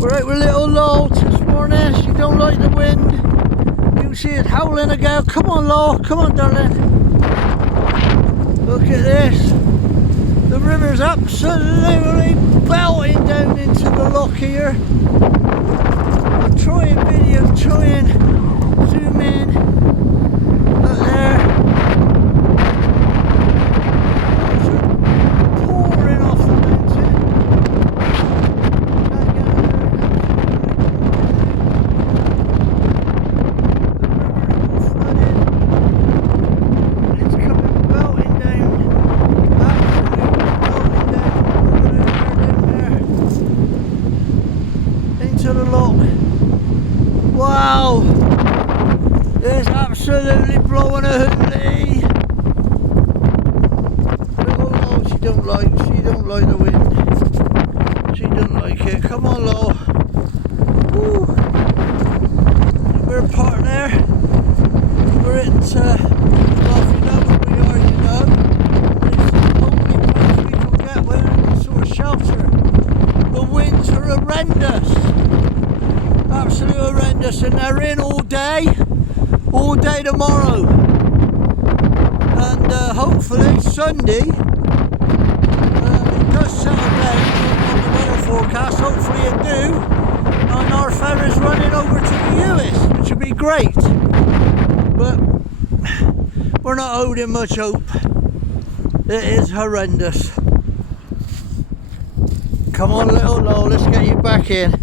We're out with little Law this morning. She don't like the wind. You can see it howling a gale. Come on, Law. Come on, darling. Look at this. The river's absolutely belting down into the loch here. I'll try and try and zoom in. Up there. Pouring off the mountain. It's coming belting down. Into the loch. Wow, it's absolutely blowing a hoolie. Little Law, she don't like the wind. She don't like it. Come on, Law. Woo. We're parked there. We're at well, you know where we are, you know. It's the only place we can get with any sort of shelter. The winds are horrendous. Absolutely horrendous, and they're in all day tomorrow, and hopefully Sunday it does settle down on the weather forecast. Hopefully it do, and our ferry's running over to the US, which would be great, but we're not holding much hope. It is horrendous. Come on, little Law, let's get you back in.